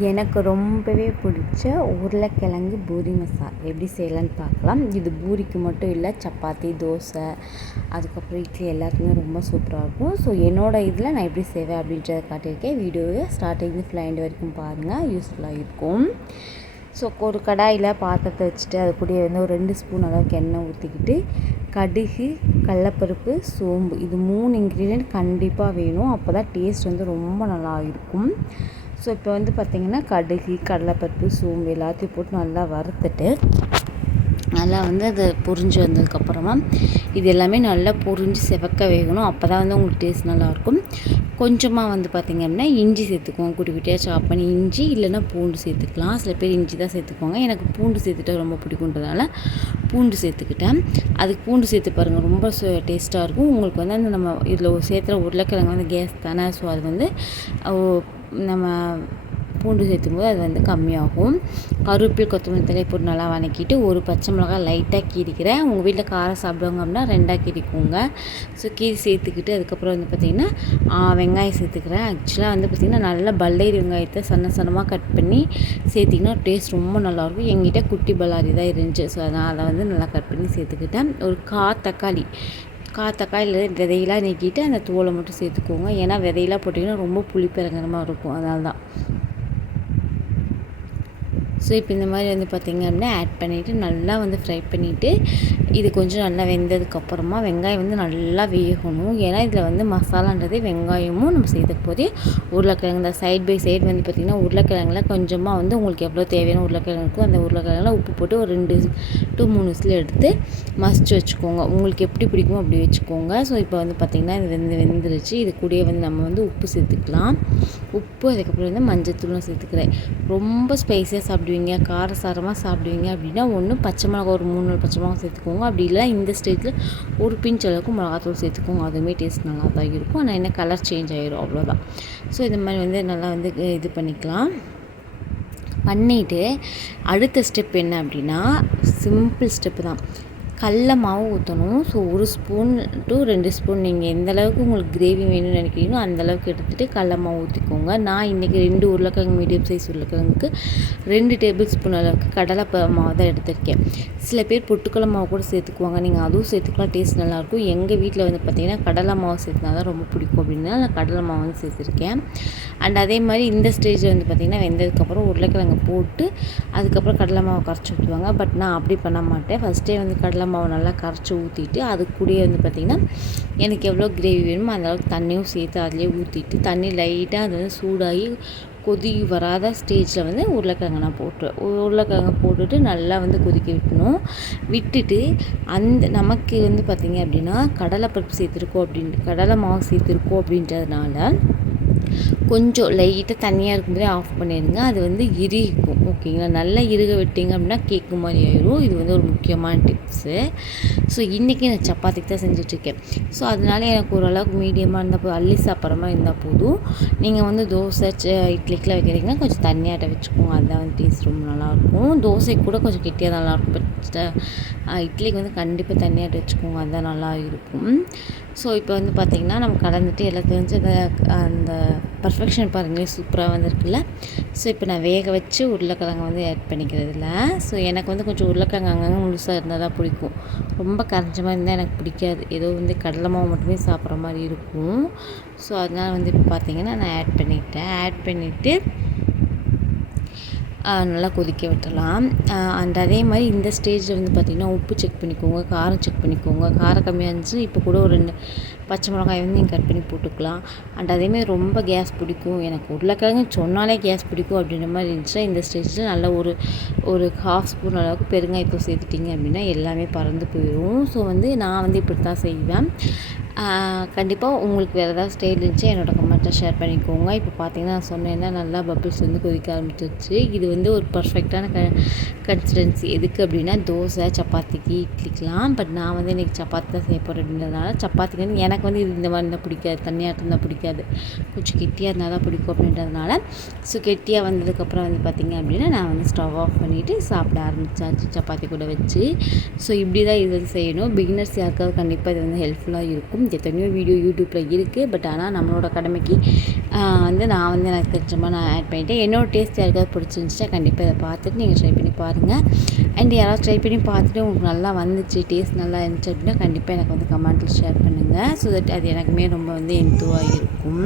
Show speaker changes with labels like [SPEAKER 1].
[SPEAKER 1] எனக்கு ரொம்பவே பிடிச்ச உருளைக்கிழங்கு பூரி மசால். எப்படி செய்யலான்னு பார்க்கலாம். இது பூரிக்கு மட்டும் இல்லை சப்பாத்தி தோசை அதுக்கப்புறம் இட்லி எல்லாத்துக்குமே ரொம்ப சூப்பராக இருக்கும். ஸோ என்னோடய இதில் நான் எப்படி செய்வேன் அப்படின்றத காட்டியிருக்கேன். வீடியோவை ஸ்டார்டிங் ஃப்ளைண்ட் வரைக்கும் பாருங்கள் யூஸ்ஃபுல்லாக இருக்கும். ஸோ ஒரு கடாயில் பாத்திரத்தை வச்சுட்டு அது கூட வந்து ஒரு ரெண்டு ஸ்பூன் அளவுக்கு எண்ணெய் ஊற்றிக்கிட்டு கடுகு கடலப்பருப்பு சோம்பு இது மூணு இன்க்ரீடியன்ட் கண்டிப்பாக வேணும். அப்போ தான் டேஸ்ட் வந்து ரொம்ப நல்லா இருக்கும். ஸோ இப்போ வந்து பார்த்திங்கன்னா கடுகு கடலைப்பருப்பு சோம்பு எல்லாத்தையும் போட்டு நல்லா வறுத்துட்டு நல்லா வந்து அது பொரிஞ்சு வந்ததுக்கப்புறமா இது எல்லாமே நல்லா பொரிஞ்சு செவக்க வேகணும். அப்போ தான் வந்து உங்களுக்கு டேஸ்ட் நல்லாயிருக்கும். கொஞ்சமாக வந்து பார்த்திங்க அப்படின்னா இஞ்சி சேர்த்துக்குவோம். குட்டி குட்டியாக சாப் பண்ணி இஞ்சி இல்லைன்னா பூண்டு சேர்த்துக்கலாம். சில பேர் இஞ்சி தான் சேர்த்துக்குவாங்க. எனக்கு பூண்டு சேர்த்துட்டா ரொம்ப பிடிக்குன்றதுனால பூண்டு சேர்த்துக்கிட்டேன். அதுக்கு பூண்டு சேர்த்து பாருங்கள் ரொம்ப டேஸ்ட்டாக இருக்கும். உங்களுக்கு வந்து அந்த நம்ம இதில் சேர்த்துற உருளைக்கிழங்கு வந்து கேஸ் தானே. ஸோ அது வந்து நம்ம பூண்டு சேர்த்தும் போது அது வந்து கம்மியாகும். கருவேப்பில் கொத்தமல்லி தலை போட்டு நல்லா வதக்கிட்டு ஒரு பச்சை மிளகா லைட்டாக கீரிக்கிறேன் உங்கள் வீட்டில் காரம் சாப்பிடுவாங்க அப்படின்னா ரெண்டாக கீரிக்குங்க ஸோ கீரி சேர்த்துக்கிட்டு அதுக்கப்புறம் வந்து பார்த்திங்கன்னா வெங்காயம் சேர்த்துக்கிறேன். ஆக்சுவலாக வந்து பார்த்திங்கன்னா நல்லா பல்லேரி வெங்காயத்தை சன்ன சன்னமாக கட் பண்ணி சேர்த்திங்கன்னா டேஸ்ட் ரொம்ப நல்லாயிருக்கும். எங்கிட்ட குட்டி பல்லாரி தான் இருந்துச்சு. ஸோ அதனால் அதை வந்து நல்லா கட் பண்ணி சேர்த்துக்கிட்டேன். ஒரு கா தக்காளி காத்தக்காய் இல்லை விதையெல்லாம் நீக்கிட்டு அந்த தோலை மட்டும் சேர்த்துக்கோங்க. ஏன்னா விதையெல்லாம் போட்டிங்கன்னா ரொம்ப புளிப்பிறங்கிற இருக்கும். அதனால தான் ஸோ இப்போ இந்த மாதிரி வந்து பார்த்திங்க அப்படின்னா ஆட் பண்ணிவிட்டு நல்லா வந்து ஃப்ரை பண்ணிவிட்டு இது கொஞ்சம் நல்லா வெந்ததுக்கப்புறமா வெங்காயம் வந்து நல்லா வேகணும். ஏன்னா இதில் வந்து மசாலான்றது வெங்காயமும் நம்ம செய்துக்கு போதே உருளைக்கிழங்கு இந்த சைட் பை சைடு வந்து பார்த்திங்கன்னா உருளைக்கிழங்குல கொஞ்சமாக வந்து உங்களுக்கு எவ்வளோ தேவையான உருளைக்கிழங்கு இருக்கோ அந்த உருளைக்கிழங்குல உப்பு போட்டு ஒரு ரெண்டு டூ மூணு விசில் எடுத்து மசிச்சு வச்சுக்கோங்க. உங்களுக்கு எப்படி பிடிக்குமோ அப்படி வச்சுக்கோங்க. ஸோ இப்போ வந்து பார்த்திங்கன்னா இது வெந்து வெந்துருச்சு. இது கூடயே வந்து நம்ம வந்து உப்பு சேர்த்துக்கலாம். உப்பு அதுக்கப்புறம் வந்து மஞ்சள் தூளும் சேர்த்துக்கிறேன். ரொம்ப ஸ்பைஸியாக சாப்பிட்டு சாப்பிடுவீங்க காரசாரமாக சாப்பிடுவீங்க அப்படின்னா ஒன்று பச்சை மிளகா ஒரு மூணு பச்சை மிளகா சேர்த்துக்கோங்க. அப்படி இல்லை இந்த ஸ்டேஜில் ஒரு பிஞ்ச் அளவுக்கு மிளகாத்தூள் சேர்த்துக்கோங்க. அதுவுமே டேஸ்ட் நல்லா தான் இருக்கும். ஆனால் என்ன கலர் சேஞ்ச் ஆகிரும் அவ்வளோதான் ஸோ இது மாதிரி வந்து நல்லா வந்து இது பண்ணிக்கலாம். பண்ணிவிட்டு அடுத்த ஸ்டெப் என்ன அப்படின்னா சிம்பிள் ஸ்டெப்பு தான். கடல மாவு ஊற்றணும் ஸோ ஒரு ஸ்பூன் டு ரெண்டு ஸ்பூன் நீங்கள் எந்த அளவுக்கு உங்களுக்கு கிரேவி வேணும்னு நினைக்கிறீங்களோ அந்தளவுக்கு எடுத்துகிட்டு கடல மாவு ஊற்றிக்கோங்க நான் இன்றைக்கி ரெண்டு உருளைக்கிழங்கு மீடியம் சைஸ் உருளைக்கிழங்குக்கு ரெண்டு டேபிள் ஸ்பூன் அளவுக்கு கடலை மாவு தான் எடுத்திருக்கேன். சில பேர் பொட்டுக்கடலை மாவு கூட சேர்த்துக்குவாங்க. நீங்கள் அதுவும் சேர்த்துக்கலாம். டேஸ்ட் நல்லாயிருக்கும் எங்கள் வீட்டில் வந்து பார்த்திங்கன்னா கடலை மாவு சேர்த்துனா தான் ரொம்ப பிடிக்கும் அப்படின்னா நான் கடலை மாவு வந்து சேர்த்துருக்கேன். அண்ட் அதே மாதிரி இந்த ஸ்டேஜில் வந்து பார்த்திங்கன்னா வெந்ததுக்கப்புறம் உருளைக்கிழங்கு போட்டு அதுக்கப்புறம் கடலை மாவு கரைச்சி ஊற்றுவாங்க பட் நான் அப்படி பண்ண மாட்டேன். ஃபஸ்ட்டே வந்து கடலை மாவு நல்லா கரைச்சி ஊற்றிட்டு அது கூடயே வந்து பார்த்திங்கன்னா எனக்கு எவ்வளோ கிரேவி வேணுமோ அந்தளவுக்கு தண்ணியும் சேர்த்து அதிலே ஊற்றிட்டு தண்ணி லைட்டாக அது வந்து சூடாகி கொதி வராத ஸ்டேஜில் வந்து உருளைக்கிழங்கு நான் போட்டுருவேன். உருளைக்கிழங்கு போட்டுட்டு நல்லா வந்து கொதிக்க விட்டணும். விட்டுட்டு அந்த நமக்கு வந்து பார்த்திங்க அப்படின்னா கடலைப்பருப்பு சேர்த்துருக்கோம் அப்படின்ட்டு கடலை மாவு சேர்த்துருக்கோம் அப்படின்றதுனால கொஞ்சம் லைட்டாக தண்ணியாக இருக்கும்போதே ஆஃப் பண்ணிடுங்க. அது வந்து இறுகிக்கும். ஓகேங்களா நல்லா இறுக விட்டிங்க அப்படின்னா கேக்கு மாதிரி ஆயிரும். இது வந்து ஒரு முக்கியமான டிப்ஸு ஸோ இன்றைக்கி நான் சப்பாத்திக்கு தான் செஞ்சிட்ருக்கேன். ஸோ அதனால எனக்கு ஓரளவுக்கு மீடியமாக இருந்தால் போதும். அள்ளி சாப்பிட்ற மாதிரி இருந்தால் போதும். நீங்கள் வந்து தோசை இட்லிக்கெலாம் வைக்கிறீங்கன்னா கொஞ்சம் தண்ணியாட்ட வச்சுக்கோங்க. அதுதான் வந்து டேஸ்ட் ரொம்ப நல்லாயிருக்கும். தோசைக்கு கூட கொஞ்சம் கெட்டியாக நல்லாயிருக்கும். பட் இட்லிக்கு வந்து கண்டிப்பாக தண்ணியாட்ட வச்சுக்கோங்க. அதுதான் நல்லா இருக்கும். ஸோ இப்போ வந்து பார்த்திங்கன்னா நம்ம கலந்துட்டு எல்லாத்தையும் வந்து அந்த பர்ஃபெக்ஷன் பாருங்கள் சூப்பராக வந்திருக்குல்ல. ஸோ இப்போ நான் வேக வச்சு உருளைக்கிழங்கு வந்து ஆட் பண்ணிக்கிறதுல ஸோ எனக்கு வந்து கொஞ்சம் உருளைக்கிழங்கு அங்கங்கே முழுசாக இருந்தால் தான் பிடிக்கும். ரொம்ப கரைஞ்ச மாதிரி இருந்தால் எனக்கு பிடிக்காது. ஏதோ வந்து கடலை மாவு மட்டுமே சாப்பிட்ற மாதிரி இருக்கும். ஸோ அதனால் வந்து இப்போ பார்த்திங்கன்னா நான் ஆட் பண்ணிக்கிட்டேன் ஆட் பண்ணிவிட்டு நல்லா கொதிக்க விட்டுடலாம். அண்ட் அதே மாதிரி இந்த ஸ்டேஜில் வந்து பார்த்திங்கன்னா உப்பு செக் பண்ணிக்கோங்க காரம் செக் பண்ணிக்கோங்க. காரம் கம்மியாக இருந்துச்சு இப்போ கூட ஒரு ரெண்டு பச்சை மிளகாய் வந்து நீங்கள் கட் பண்ணி போட்டுக்கலாம். அண்ட் அதேமாதிரி ரொம்ப கேஸ் பிடிக்கும். எனக்கு உருளைக்கிழங்கு சொன்னாலே கேஸ் பிடிக்கும் அப்படின்ற மாதிரி இருந்துச்சுன்னா இந்த ஸ்டேஜில் நல்ல ஒரு ஒரு ஹாஃப் ஸ்பூன் அளவுக்கு பெருங்காயத்தூள் சேர்த்துட்டிங்க அப்படின்னா எல்லாமே பறந்து போயிடும் ஸோ வந்து நான் வந்து இப்படி தான் செய்வேன் கண்டிப்பாக உங்களுக்கு வேறு ஏதாவது ஸ்டைல் இருந்துச்சு என்னோடய கமெண்ட்டை ஷேர் பண்ணிக்கோங்க. இப்போ பார்த்தீங்கன்னா நான் சொன்னேன்னா நல்லா பபிள்ஸ் வந்து கொதிக்க ஆரம்பிச்சிருச்சு. இது வந்து ஒரு பர்ஃபெக்டான க கன்சிஸ்டன்சி எதுக்கு அப்படின்னா தோசை சப்பாத்திக்கு இட்லிக்கெலாம் பட் நான் வந்து இன்றைக்கி சப்பாத்தி தான் செய்ய போகிறேன் அப்படின்றதுனால சப்பாத்திக்கு வந்து எனக்கு வந்து இது இந்த மாதிரி இருந்தால் பிடிக்காது தண்ணியாக இருந்தால் பிடிக்காது. கொஞ்சம் கெட்டியாக இருந்தால் தான் பிடிக்கும் அப்படின்றதுனால ஸோ கெட்டியாக வந்ததுக்கப்புறம் வந்து பார்த்திங்க அப்படின்னா நான் வந்து ஸ்டவ் ஆஃப் பண்ணிவிட்டு சாப்பிட ஆரம்பித்தாச்சு சப்பாத்தி கூட வச்சு. ஸோ இப்படி தான் இது வந்து செய்யணும். பிகினர்ஸ் யாருக்காவது கண்டிப்பாக இது வந்து ஹெல்ப்ஃபுல்லாக இருக்கும். எத்தனையோ வீடியோ யூடியூப்பில் இருக்குது பட் ஆனால் நம்மளோட கடமைக்கு வந்து நான் வந்து எனக்கு தெரிஞ்ச நான் ஆட் பண்ணிவிட்டேன் என்னோட டேஸ்ட் யாருக்காவது பிடிச்சிருந்துச்சின்னா கண்டிப்பாக இதை பார்த்துட்டு நீங்கள் ட்ரை பண்ணி பாருங்கள் அண்ட் யாராவது ட்ரை பண்ணி பார்த்துட்டு உங்களுக்கு நல்லா வந்துச்சு டேஸ்ட் நல்லா இருந்துச்சு அப்படின்னா கண்டிப்பாக எனக்கு வந்து கமெண்ட்டில் ஷேர் பண்ணுங்கள் ஸோ தட் அது எனக்குமே ரொம்ப வந்து இன்த்துவாக இருக்கும்.